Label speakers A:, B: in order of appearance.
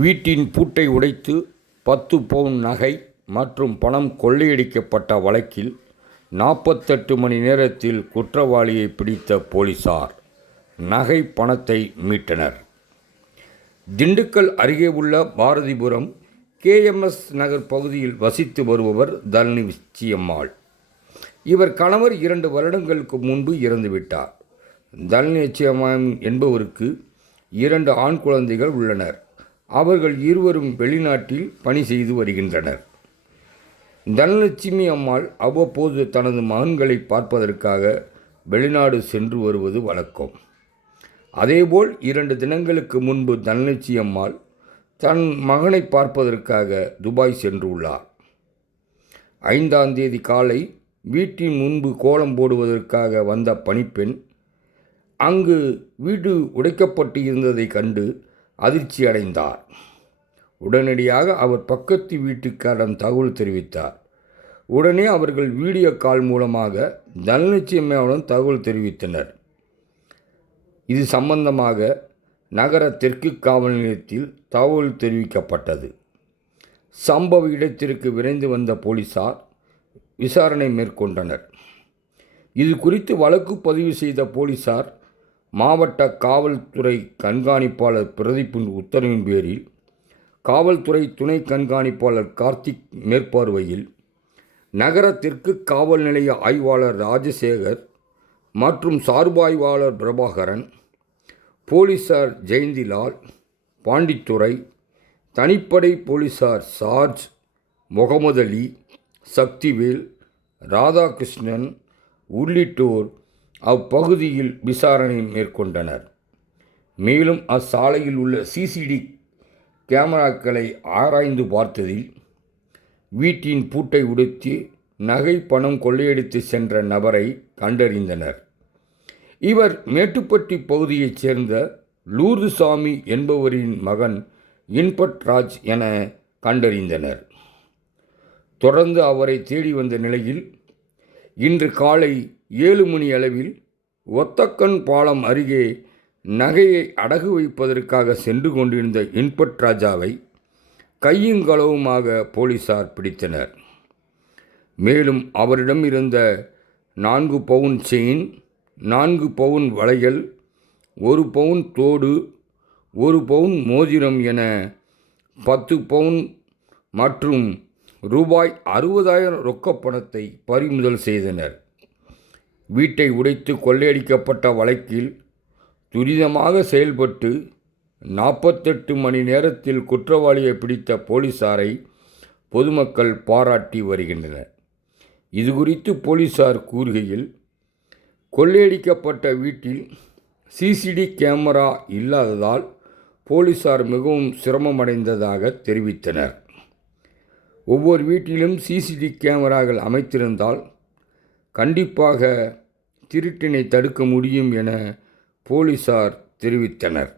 A: வீட்டின் பூட்டை உடைத்து பத்து பவுன் நகை மற்றும் பணம் கொள்ளையடிக்கப்பட்ட வழக்கில் நாற்பத்தெட்டு மணி நேரத்தில் குற்றவாளியை பிடித்த போலீசார் நகை பணத்தை மீட்டனர். திண்டுக்கல் அருகே உள்ள பாரதிபுரம் கேஎம்எஸ் நகர் பகுதியில் வசித்து வருபவர் தரணி விச்சியம்மாள் இவர் கணவர் இரண்டு வருடங்களுக்கு முன்பு இறந்துவிட்டார். தரணி நிச்சயமாம் என்பவருக்கு இரண்டு ஆண் குழந்தைகள் உள்ளனர். அவர்கள் இருவரும் வெளிநாட்டில் பணி செய்து வருகின்றனர். தனலட்சுமி அம்மாள் அவ்வப்போது தனது மகன்களை பார்ப்பதற்காக வெளிநாடு சென்று வருவது வழக்கம். அதேபோல் இரண்டு தினங்களுக்கு முன்பு தனலட்சுமி அம்மாள் தன் மகனை பார்ப்பதற்காக துபாய் சென்றுள்ளார். ஐந்தாம் தேதி காலை வீட்டின் முன்பு கோலம் போடுவதற்காக வந்த பணிப்பெண் அங்கு வீடு உடைக்கப்பட்டு இருந்ததை கண்டு அதிர்ச்சி அடைந்தார் உடனடியாக அவர் பக்கத்து வீட்டுக்காரன் தகவல் தெரிவித்தார். உடனே அவர்கள் வீடியோ கால் மூலமாக தனலட்சுமியாவுடன் தகவல் தெரிவித்தனர். இது சம்பந்தமாக நகர தெற்கு காவல் நிலையத்தில் தகவல் தெரிவிக்கப்பட்டது. சம்பவ இடத்திற்கு விரைந்து வந்த போலீசார் விசாரணை மேற்கொண்டனர். இது குறித்து வழக்கு பதிவு செய்த போலீசார் மாவட்ட காவல்துறை கண்காணிப்பாளர் பிரதீப்பின் உத்தரவின் பேரில் காவல்துறை துணை கண்காணிப்பாளர் கார்த்திக் மேற்பார்வையில் நகரத்திற்கு காவல் நிலைய ஆய்வாளர் ராஜசேகர் மற்றும் சார்பாய்வாளர் பிரபாகரன் போலீசார் ஜெயந்திலால் பாண்டித்துறை தனிப்படை போலீசார் சார்ஜ் முகமது அலி சக்திவேல் ராதாகிருஷ்ணன் உள்ளிட்டோர் அப்பகுதியில் விசாரணை மேற்கொண்டனர். மேலும் அச்சாலையில் உள்ள சிசிடி கேமராக்களை ஆராய்ந்து பார்த்ததில் வீட்டின் பூட்டை உடைத்து நகை பணம் கொள்ளையடித்து சென்ற நபரை கண்டறிந்தனர். இவர் மேட்டுப்பட்டி பகுதியைச் சேர்ந்த லூர்துசாமி என்பவரின் மகன் இன்பட் ராஜ் என கண்டறிந்தனர். தொடர்ந்து அவரை தேடி வந்த நிலையில் இன்று காலை ஏழு மணி அளவில் ஒத்தக்கன் பாலம் அருகே நகையை அடகு வைப்பதற்காக சென்று கொண்டிருந்த இன்பட் ராஜாவை கையுங்களவுமாக போலீசார் பிடித்தனர். மேலும் அவரிடம் இருந்த நான்கு பவுன் செயின் நான்கு பவுன் வளையல் ஒரு பவுன் தோடு ஒரு பவுன் மோதிரம் என பத்து பவுன் மற்றும் ரூபாய் அறுபதாயிரம் ரொக்க பணத்தை பறிமுதல் செய்தனர். வீட்டை உடைத்து கொள்ளையடிக்கப்பட்ட வழக்கில் துரிதமாக செயல்பட்டு நாற்பத்தெட்டு மணி நேரத்தில் குற்றவாளியை பிடித்த போலீசாரை பொதுமக்கள் பாராட்டி வருகின்றனர். இது குறித்து போலீசார் கூறுகையில் கொள்ளையடிக்கப்பட்ட வீட்டில் சிசிடி கேமரா இல்லாததால் போலீசார் மிகவும் சிரமமடைந்ததாக தெரிவித்தனர். ஒவ்வொரு வீட்டிலும் சிசிடி கேமராக்கள் அமைத்திருந்தால் கண்டிப்பாக திருட்டினை தடுக்க முடியும் என போலீசார் தெரிவித்தனர்.